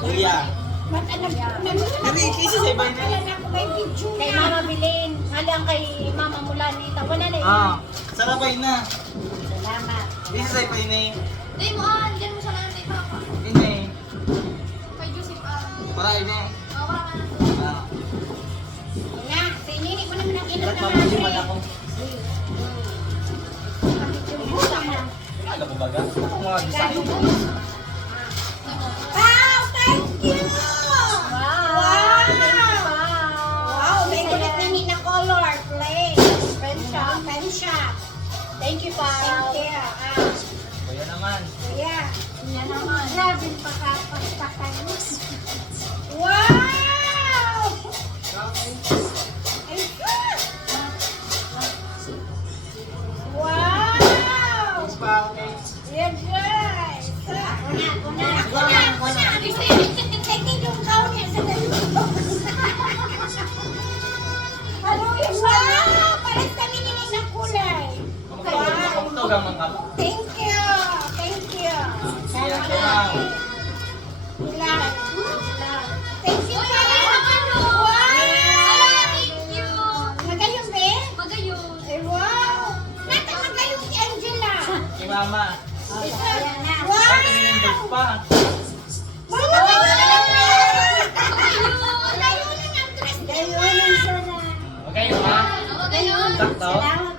Kuya. Hindi, kasi sa iba na. Kay Mama Bilin. Halang kay Mama Mulanita. Wala na yun. Ah, sarapay na. Salamat. This is ay na eh. Hindi mo dyan mo sa nanay papa. Ini. Kay Joseph Para ini. wala ka na. Ah, Nga, sinini mo naman ang inot lahat na mabusiman ako. Ano ko baga? Ako mga design. Wow, thank you! Wow! Wow, may kulit na ni na color. Play. Pen shop, pen shop. Thank you, pa. Thank you. Kuya naman. Kuya. Yan naman. Grabe pakapagpakanis. Wow! Ay, God! Wow! Yeah, guys! Kuna! Taking yung gown niya sa dalawang. Ano yun? Wow! Parang kami nila ng kulay. Ito gamang ka. Thank you! Thank you! Siya ko lang. Ilan? Thank you, guys! Wow! Thank you! Magayon, be? Magayon. Ay, wow! Nata magayon si Angela! Kay mama. Ayan na. Wow! Ay, tinindog pa. Mama! Magayon ang dress. Gayunin siya na. Okay, ma. Magayon. Sakto. Salamat